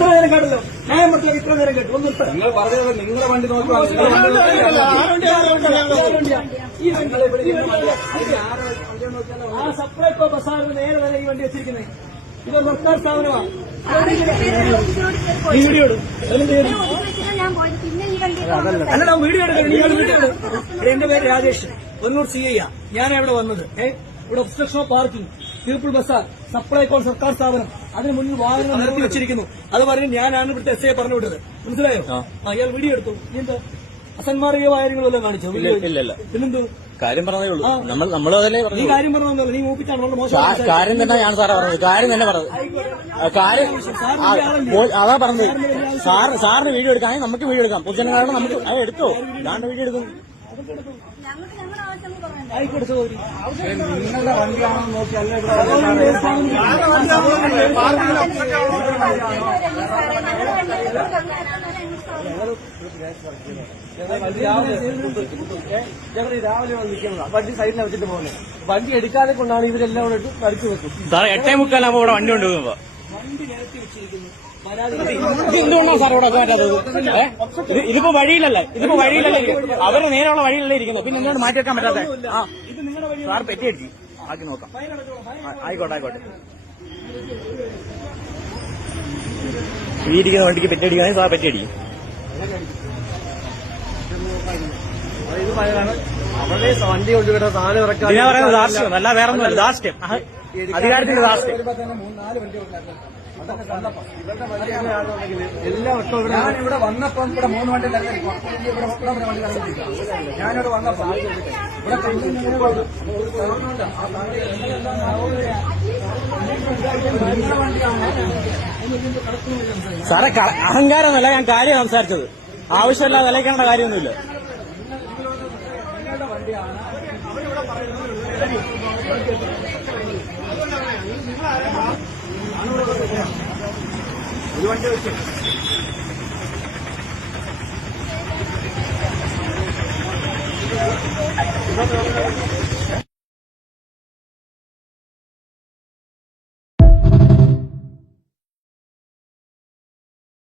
അത്ര നേരം കേട്ടല്ലോ. ന്യായം മനസ്സിലാക്കി ഇത്ര നേരം കേട്ടു. ഒന്ന് നിങ്ങൾ പറഞ്ഞത് നിങ്ങളുടെ വണ്ടി നോക്കുക. ആ സപ്ലൈകോ ബസാറിന് നേരെ തന്നെ ഈ വണ്ടി വെച്ചിരിക്കുന്നത്. ഇത് സർക്കാർ സ്ഥാപനമാണ്. വീഡിയോ അല്ല, വീഡിയോ എടുക്കണം. എന്റെ പേര് രാജേഷ്, ഒന്നൂർ CI. ഞാനാ ഇവിടെ വന്നത്. ഇവിടെ obstruction of parking, people bazaar, Supplyco സർക്കാർ സ്ഥാപനം. അതിന് മുന്നിൽ വാഹനങ്ങൾ നിർത്തി വെച്ചിരിക്കുന്നു. അത് പറഞ്ഞ് ഞാനാണ് ഇവിടുത്തെ SI പറഞ്ഞു വിട്ടത്. മനസ്സിലായോ? അയാൾ വീഡിയോ എടുത്തു. നീന്ത് അസന്മാർഗീയമായ കാര്യങ്ങളെല്ലാം കാണിച്ചോ? പിന്നെന്തോ കാര്യം പറഞ്ഞതേ ഉള്ളൂ. നമ്മൾ അതല്ലേ നീ കാര്യം പറഞ്ഞോ? നീ മൂപ്പിച്ചാണ് വളരെ മോശം കാര്യം തന്നെ. ഞാൻ സാറാ പറഞ്ഞത് കാര്യം തന്നെ പറഞ്ഞത്. കാര്യം അതാ പറഞ്ഞത്. സാറിന് വീഡിയോ എടുക്കാം, നമുക്ക് വീഡിയോ എടുക്കാം. പൊതുജനങ്ങളുടെ നമുക്ക് എടുത്തോ. ഞാൻ വീഡിയോ എടുക്കും. ആയിക്കോട്ടെ സഹോദരി, നിങ്ങളുടെ വണ്ടിയാണെന്ന് നോക്കി അല്ല രാവിലെ വന്ന് നിൽക്കുന്നത്. വണ്ടി സൈഡിൽ വെച്ചിട്ട് പോകുന്നത്. വണ്ടി എടുക്കാതെ കൊണ്ടാണ് ഇവരെല്ലാം കൂടെ ഇട്ട് മറിച്ചു വെക്കും. സാറേ 8:45 ഇവിടെ വണ്ടി കൊണ്ടുപോകുമ്പോ വണ്ടി നിരത്തി വെച്ചിരിക്കുന്നു. എന്തുകൊണ്ടാണ് സാർ ഇവിടെ മാറ്റാത്തത്? ഇതിപ്പോ വഴിയിലല്ലേ അവര് നേരെയുള്ള വഴിയിലല്ലേ ഇരിക്കുന്നത്. പിന്നെ എന്തുകൊണ്ട് മാറ്റി വെക്കാൻ പറ്റാത്ത? സാർ പെറ്റിയടിച്ചു. ആക്കി നോക്കാം. ആയിക്കോട്ടെ. ഈ ഇരിക്കുന്ന വണ്ടിക്ക് പെറ്റിയടിക്കുകയാണെങ്കിൽ സാർ പെറ്റിയടിക്കും. അവരുടെ വണ്ടി കൊണ്ടുവിട്ട സാധനം ഇറക്കാൻ പറയുന്നത് ധാർഷ്ട്യം അല്ല, വേറെ ഒന്നുമല്ല. ധാർഷ്ട്യം, അധികാരത്തിന്റെ ധാർഷ്ട്യം. എല്ലാം ഞാനിവിടെ വന്നപ്പം ഇവിടെ 3 വണ്ടി ഞാനിവിടെ വന്നപ്പോ സാറേ അഹങ്കാരമല്ല, ഞാൻ കാര്യം സംസാരിച്ചത്. ആവശ്യമില്ലാതെ വിലക്കേണ്ട കാര്യമൊന്നുമില്ല. ഒരു വണ്ടി വെച്ചു.